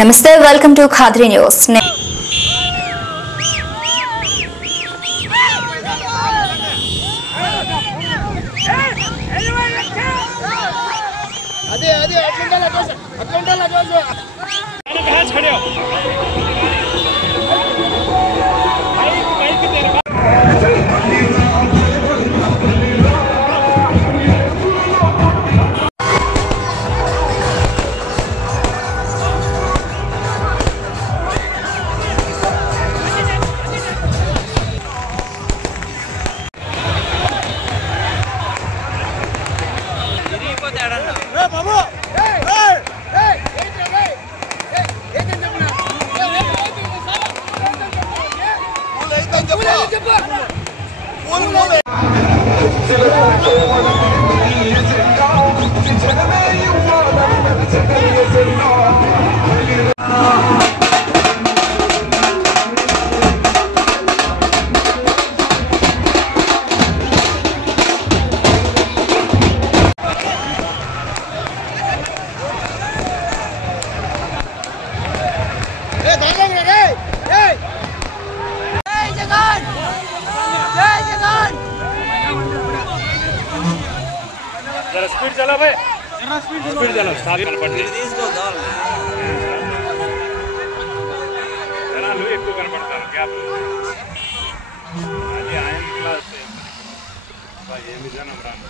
Namaste, welcome to Khadri News. Speed चला भाई, speed चला, साथ में पढ़ने इसको डाल जरा लो एक को कर पड़ता है क्या आज आयन क्लास से भाई ये भी जाना ब्रांड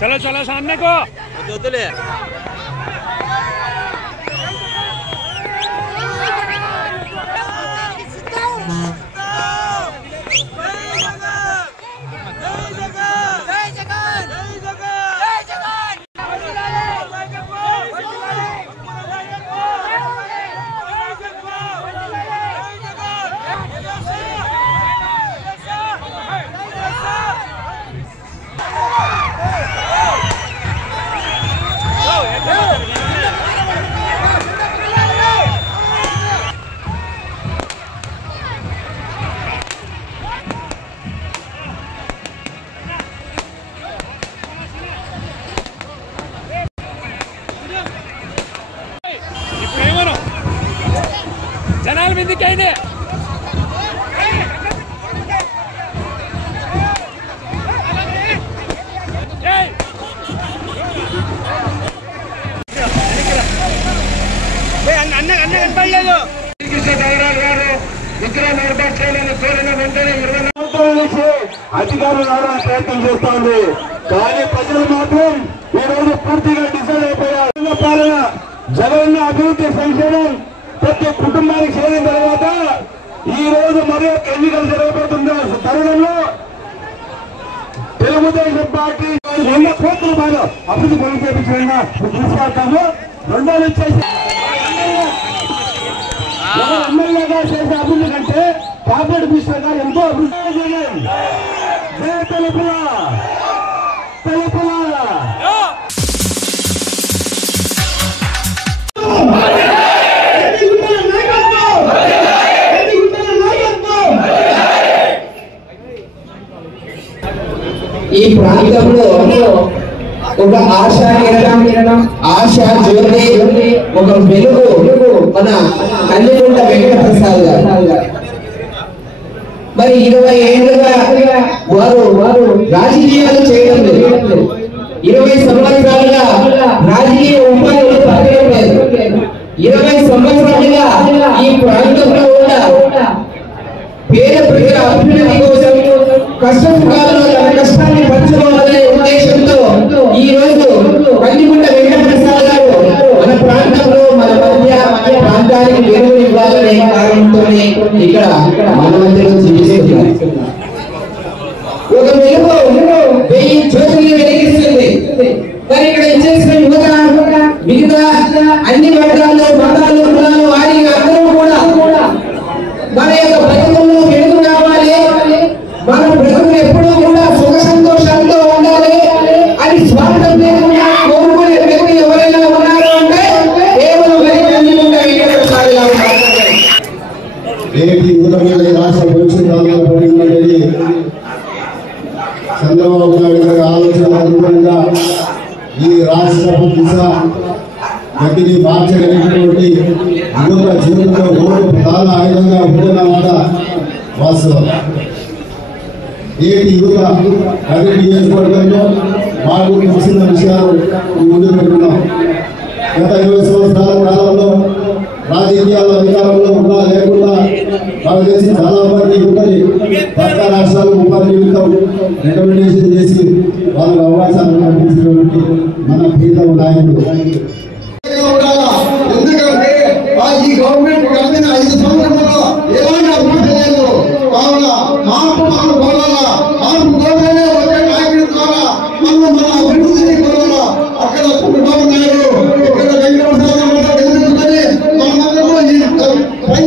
चलो चलो सामने को ले జనాల మీదకి అయినే అన్న కనపడలేదు అధికారులు రావడానికి ప్రయత్నం చేస్తా ఉంది. కానీ ప్రజలు మాత్రం ఈ రోజు పూర్తిగా డిసైడ్ అయిపోయారు. పాలన జగన్ అభివృద్ధి సంక్షేమం ప్రతి కుటుంబానికి చేరిన తర్వాత ఈ రోజు మరి ఎన్నికలు జరగబోతున్న తరుణంలో తెలుగుదేశం పార్టీ 100 కోట్ల రూపాయలు అభివృద్ధి పనులు చేయించడంగా తీసుకెళ్తాము. రెండోది వచ్చేసి ఎమ్మెల్యేగా చేసే అభివృద్ధి కంటే క్యాబినెట్ మినిస్టర్ గా ఎంతో అభివృద్ధి చేయాలి. తెలుపుల ఈ ప్రాంతంలో ఒక ఆశా కిరణం, ఆశా జ్యోతి, ఒక వెలుగు మన కల్లిగుంట వెంకట ప్రసాద్ గారు. మరి 20 ఏళ్ళుగా వారు రాజకీయాలు చేయడం లేదు. 20 సంవత్సరాలుగా రాజకీయ ఉపాధులు పడడం లేదు. 20 సంవత్సరాలుగా ఈ ప్రాంతంలో ఉన్న పేద ప్రజల అభివృద్ధి కోసం కష్టసుఖాలలో తన కష్టాన్ని పంచుకోవాలనే ఉద్దేశంతో ఈ రోజు కల్లిగుంట వెంకట ప్రసాద్ గారు మన ప్రాంతంలో మన మధ్య మన ప్రాంతానికి వెలుగు ఇవ్వాలనే కారణంతోనే ఇక్కడ మన మధ్యలో జీవిస్తున్నారు. ఒక వెలుగు 1000 జ్యోతుల్ని వెలిగిస్తుంది. మరి ఇక్కడ ఇచ్చేసిన యువత మిగతా అన్ని వర్గాలు, మతాలు, కులాలు, వారి అందరూ కూడా మన యొక్క బ్రతుకుల్లో వెలుగు రావాలి, మన బ్రతుకులు ఎప్పుడూ కూడా సుఖ సంతోషాలతో ఉండాలి అని స్వార్థం లేకుండా కోరుకునే వ్యక్తి ఎవరైనా ఉన్నారు అంటే కేవలం చంద్రబాబు నాయుడు గారి ఆలోచన అనుగుణంగా ఈ రాష్ట్ర దిశ గతిని మార్చగలిగినటువంటి యువత జీవితంలో ఓటు ప్రధాన ఆయుధంగా ఉంటున్నమాట వాస్తవం. నేటి యువత ప్రతి నియోజకవర్గంలో మాకు తెలిసిన విషయాలు ముందు పెట్టుకున్నాం. గత 20 సంవత్సరాల కాలంలో రాజకీయాల అధికారంలో ఉన్నా లేకుండా నాకు తెలిసి చాలా మంది యువతని పక్క రాష్ట్రాలు ఉపాధి నిమిత్తం రికమెండేషన్ చేసి వాళ్ళకు అవకాశాలు కల్పించినటువంటి మన ప్రీతం నాయకుడు. ఎందుకంటే ఈ గవర్నమెంట్ కలిగిన 5 సంవత్సరాల్లో ఎలాంటి అభివృద్ధి లేదు. కావున మార్పు మనం కోరాలా, మార్పు కోరగానే వచ్చే నాయకుడి ద్వారా మనం మన అభివృద్ధిని కోరాలా. అక్కడ చంద్రబాబు నాయుడు, ఇక్కడ వెంకటేశ్వర గెలుచుకొని మనందరూ ఈ రంగు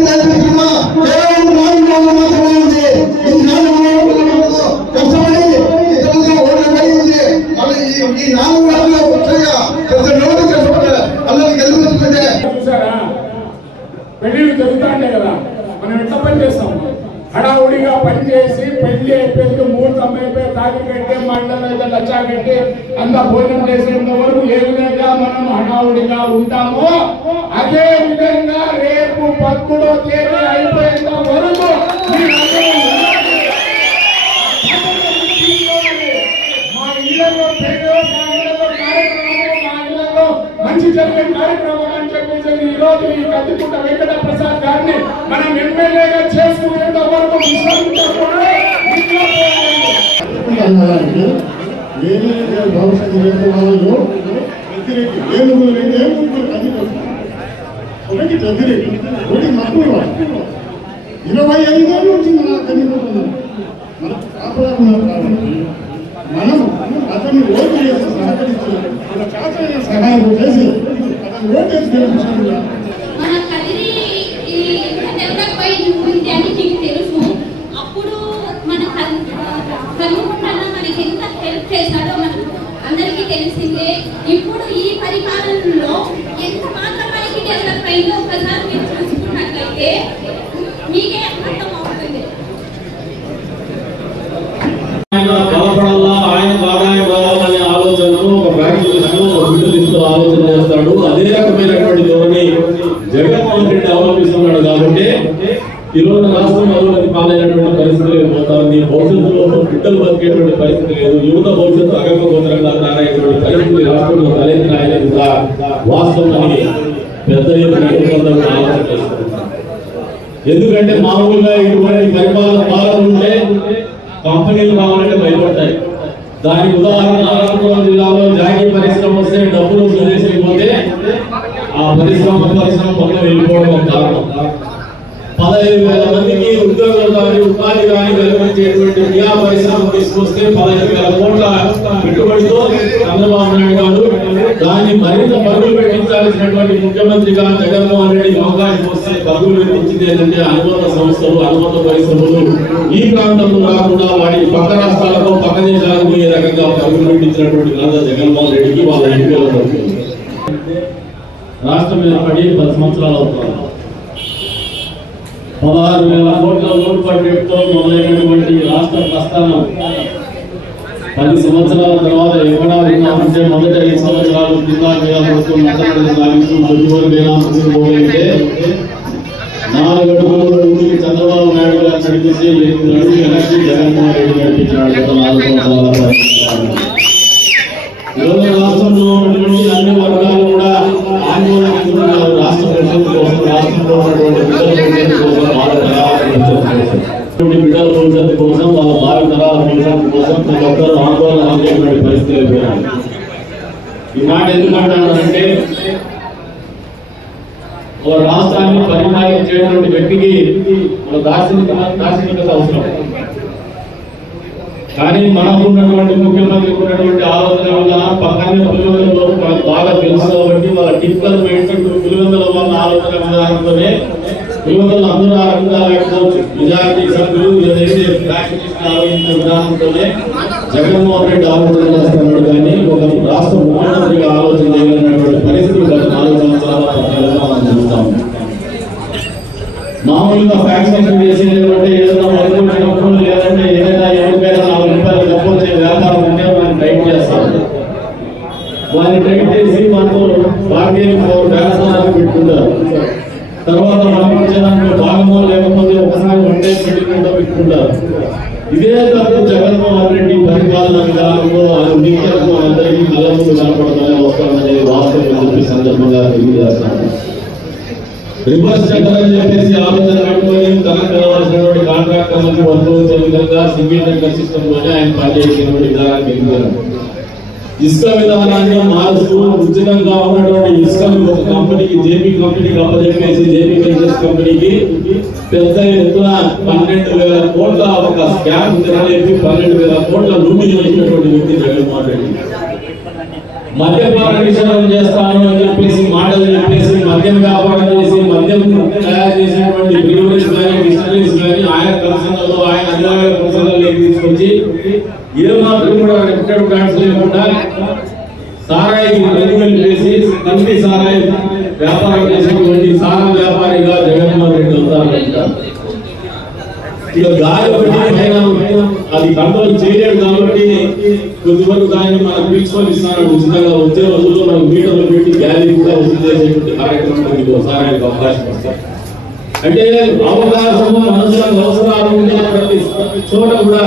నడిపిస్తున్నా కేవలం 4 నెలలు మాత్రమే ఉంది. ఈ 4 నెలలు కష్టపడి ఇతరులతో ఓట్లు కలిగింది. మళ్ళీ ఈ 4 నెలల్లో వచ్చాయా ప్రతి రోజు కష్టపడి అందరికి గెలుచుకుంటే పెళ్లిళ్ళు జరుగుతాండే కదా, మనం ఎట్లా పని చేస్తాం? హడావుడిగా పనిచేసి పెళ్లి అయిపోయి ముహూర్తం అయిపోయి తాగి కట్టి మండలం అయితే లచ్చా కట్టి అంతా భోజనం చేసేంత వరకు ఏ విధంగా మనం హడావుడిగా ఉంటామో అదే విధంగా రేపు 10వ తేదీ అయిపోయేంత వరకు మా ఇళ్లలో మంచి జరిగే కార్యక్రమం అని చెప్పేసి ఈ రోజు ఈ కత్తికుంట వెంకట ప్రసాద్ గారిని మనం ఎమ్మెల్యేగా చేసుకునేంత వరకు విశ్రమించకుండా ఒకటి చదిరి ఒకటి మక్కువ 25 ఏళ్ళు వచ్చింది నా కనిపోతుంది. మన కాపాడుతున్నారు కాబట్టి మనం అతన్ని ఓటు చేసి సహకరించి మన చేతనైన సహాయం చేసి అతను ఓటు వేసి గెలిపించుకుంటున్నాం. మన కదిరి డెవలప్ అయింది అని మీకు తెలుసు. అప్పుడు మన కనుకుంటాను మనకి ఎంత హెల్ప్ చేశాడో మనకు అందరికీ తెలిసిందే. ఇప్పుడు ఈ పరిపాలనలో ఎంత మాత్రం మనకి డెవలప్ అయిందో ఒకసారి మీరు చూసుకున్నట్లయితే మీకే అర్థం అవుతుంది. బలపడాలా, ఆయన బాగానే బాగాలనే ఆలోచనను ఒక ప్రాక్టీస్ను విడుదలిస్తూ ఆలోచన చేస్తాడు. అదే రకమైనటువంటి ధోరణి జగన్మోహన్ రెడ్డి అవలంబిస్తున్నాడు. కాబట్టి ఈరోజు రాష్ట్రం అభివృద్ధి పాలైనటువంటి పరిస్థితులు పోతాఉంది. భవిష్యత్తులో బిడ్డలు బతికేటువంటి పరిస్థితి లేదు. యువత భవిష్యత్తు అగమగోచరంగా తయారయ్యేటువంటి పరిస్థితి రాష్ట్రంలో తలెత్తిన ఆయన కూడా వాస్తవాన్ని పెద్ద ఎత్తున ఆలోచన చేస్తారు. ఎందుకంటే మామూలుగా ఇటువంటి పాలన ఉంటే కంపెనీలు కావాలంటే భయపడతాయి. దానికి ఉదాహరణ అనంతపురం జిల్లాలో జాకీ పరిశ్రమ వస్తే డబ్బులు వదిలేసిపోతే ఆ పరిశ్రమ మొత్తం వెళ్ళిపోవడం ఒక కారణం. 15,000 మందికి ఉద్యోగాలు కానీ ఉపాధి కానీ కల్పించేటువంటి క్రియా పరిశ్రమ తీసుకొస్తే 15,000 కోట్ల పెట్టుబడితో చంద్రబాబు నాయుడు గారు దాన్ని మరింత పరుగులు పెట్టించాల్సినటువంటి ముఖ్యమంత్రిగా జగన్మోహన్ రెడ్డి అవకాశం వస్తే పరుగులు పెట్టించింది ఏంటంటే అనుబంధ సంస్థలు అనుబంధ పరిశ్రమలు ఈ ప్రాంతంలో కాకుండా వాటి పక్క రాష్ట్రాలకు పక్క దేశాలకు పోయే రకంగా పరుగులు పెట్టించినటువంటి ఘనత జగన్మోహన్ రెడ్డికి వాళ్ళ ఎన్నికల్లో రాష్ట్రం ఏర్పడి 10 సంవత్సరాలు అవుతుంది. 16,000 కోట్ల లోటు బడ్జెట్తో మొదలైనటువంటి రాష్ట్ర ప్రస్థానం 10 సంవత్సరాల తర్వాత ఎక్కడా ఉన్నామంటే మొదటి 5 సంవత్సరాలు జిల్లా క్రీడాపడుతూ సాగిస్తూ పోగలిగితే 4 అడుగులు ఊరికి చంద్రబాబు నాయుడు గారు నడిపిస్తే 8 అడుగులు వెనక్కి జగన్మోహన్ రెడ్డి నడిపించినాడు గత 4 సంవత్సరాల ఈరోజు రాష్ట్రంలో ఉన్నటువంటి అన్ని వర్గాలు కూడా ఆందోళన రాష్ట్ర భవిష్యత్తు కోసం రాష్ట్రంలో ఉన్నటువంటి బిడ్డల భవిష్యత్తు కోసం వాళ్ళ భావి తరాల భవిష్యత్తు కోసం ప్రతి ఒక్కరు ఆందోళన అనేటువంటి పరిస్థితి అయిపోయారు. ఈ మాట ఎందుకంటానంటే ఒక రాష్ట్రాన్ని పరిపాలించేటువంటి వ్యక్తికి ఒక దార్శనికత అవసరం. కానీ మనకు ఉన్నటువంటి ముఖ్యమంత్రికి ఉన్నటువంటి ఆలోచన వల్ల పక్కనే పులివెందులలో మనకు బాగా తెలుసు కాబట్టి వాళ్ళ టిక్కర్ మైండ్ పులివెందుల వల్ల ఆలోచన విధానంతోనే పులివెందులు అందరూ ఆ రకంగా లేకపోవచ్చు. మెజారిటీ సభ్యులు ఏదైతే ఆలోచించిన విధానంతోనే జగన్మోహన్ రెడ్డి ఆలోచన చేస్తున్నాడు. కానీ ఒక రాష్ట్ర ముఖ్యమంత్రిగా ఆలోచన చేయగలిగినటువంటి పరిస్థితి గత 4 సంవత్సరాల మనం చూస్తాం. మామూలుగా ఫ్యాక్షన్ చేసి లేదంటే ఏదైనా వర్గం లేదంటే ఏదైనా ఎవరికైనా 4 రూపాయలు తప్పొచ్చే వ్యాపారం ఉంటే మనం టైట్ చేస్తాం. వారిని టైట్ చేసి మనకు బార్గెనింగ్ వ్యాపారాలు పెట్టుకుంటారు. తర్వాత మనం వచ్చేదానికి భాగమో లేకపోతే ఒకసారి వన్ డే పెట్టుకుంటూ పెట్టుకుంటారు. ఇదే తప్పు జగన్మోహన్ రెడ్డి పరిపాలన విధానంలో నిత్యకు అందరికీ కళ్ళ ముందు కనపడతానే వస్తామనేది వాస్తవం చెప్పి సందర్భంగా తెలియజేస్తాను. రివర్స్ టెండర్ అని చెప్పేసి ఆలోచన పెట్టుకొని తనకు కావాల్సినటువంటి కాంట్రాక్టర్లకు వర్క్ వచ్చే విధంగా సింగిల్ టెండర్ సిస్టమ్ లోనే ఆయన పనిచేసినటువంటి విధానానికి వెళ్ళారు. ఇసుక విధానాన్ని మారుస్తూ ఉచితంగా ఉన్నటువంటి ఇసుకను ఒక కంపెనీకి జేపీ కంపెనీకి అప్పచెప్పేసి జేపీ వెంచర్స్ కంపెనీకి పెద్ద ఎత్తున 12,000 కోట్ల ఒక స్కామ్ తిరగలేపి 12,000 కోట్ల లూటీ చేసినటువంటి వ్యక్తి జగన్మోహన్ రెడ్డి. మద్యపాన నిషేధం చేస్తాను అని చెప్పేసి మాటలు చెప్పేసి మద్యం వ్యాపారం చేసి మద్యం తయారు చేసినటువంటి బ్రీవరీస్ కానీ డిస్టిలరీస్ కానీ ఆయన కన్సర్న్లో ఆయన అధికారుల కన్సర్న్లోకి తీసుకొచ్చి ఏ మాత్రం కూడా రెప్యూటెడ్ బ్రాండ్స్ లేకుండా సారాయికి వెలుగులు చేసి కంటి సారాయి వ్యాపారం చేసేటువంటి సారా వ్యాపారిగా జగన్మోహన్ రెడ్డి అవుతారు. ఇక గాలి అది కంట్రోల్ చేయలేడు కాబట్టి కొద్దివరకు దాన్ని మనం ప్రిన్సిపల్ ఇస్తున్నాడు. ఉచితంగా వచ్చే రోజుల్లో మనకు మీటర్లు పెట్టి గాలి కూడా వసూలు చేసేటువంటి కార్యక్రమం సారానికి అవకాశం వస్తుంది. అంటే అవకాశము మనుషులకు అవసరాలు ఉండే ప్రతి చోట కూడా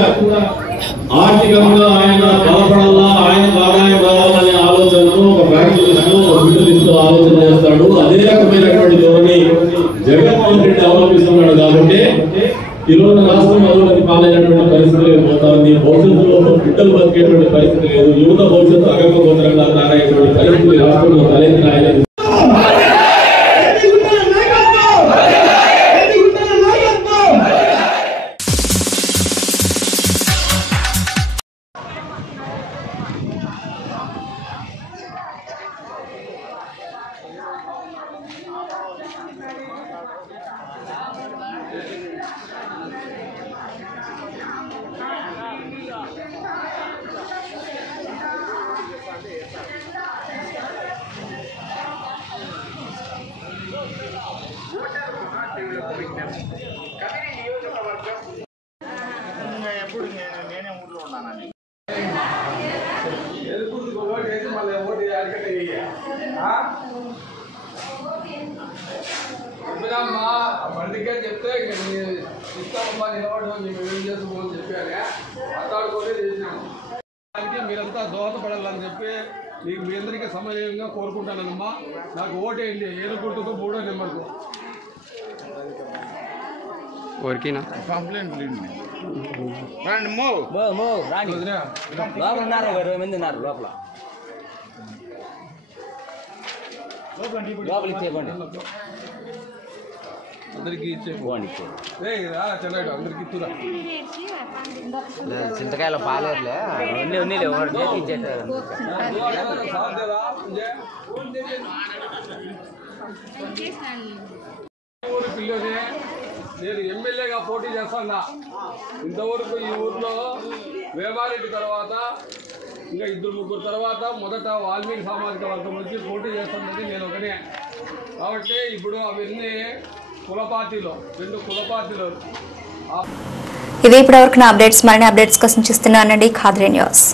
ఆర్థికంగా ఆయన బలపడాలా, ఆయన ఆదాయం రావాలనే ఆలోచనను ఒక ప్రాక్టికల్ను విడుదలిస్తూ ఆలోచన చేస్తాడు. అదే రకమైనటువంటి ధోరణి జగన్మోహన్ రెడ్డి అవలంబిస్తున్నాడు. కాబట్టి ఈరోజు రాష్ట్రం అభివృద్ధి పాలైనటువంటి పరిస్థితులు పోతుంది. భవిష్యత్తులో బిడ్డలు బతికేటువంటి పరిస్థితి లేదు. యువత భవిష్యత్తు అగమగోచరంగా తయారయ్యేటువంటి పరిస్థితులు రాష్ట్రంలో తలెత్తినాయని ఎప్పుడు నేనే ఊర్లో ఉన్నానండి. బండికే చెప్తే ఇస్తామమ్మా నిలబడమని మేము ఏం చేసుకోమని చెప్పానే మాట్లాడుకోలే చేసినాము. దానికి మీరంతా దోహదపడాలని చెప్పి మీకు మీ అందరికీ సమన్వయంగా కోరుకుంటానమ్మా. నాకు ఓటేయండి ఏలుగుర్తుకు 3వ నెంబర్కు. ఊరికినా కంప్లైంట్ రండి లోపల 20 మంది ఉన్నారు. లోపల ఇచ్చేయండి. అందరికీ ఇచ్చేపు చెన్నాడు అందరికి ఇస్తురా చింతకాయలు పాలేరులే ఊరి పిల్లనే నేను ఎమ్మెల్యేగా పోటీ చేస్తాను. ఇంతవరకు ఈ ఊర్లో వేమారెడ్డి తర్వాత ఇంకా 2-3 తర్వాత మొదట వాల్మీకి సామాజిక వర్గం వచ్చి పోటీ చేస్తున్నది నేను ఒకనే. కాబట్టి ఇప్పుడు అవన్నీ కుల పార్టీలో 2 కుల పార్టీలు. ఇవి ఇప్పటివరకు నా అప్డేట్స్. మరిన్ని అప్డేట్స్ కోసం చూస్తున్నానండి ఖాద్రీ న్యూస్.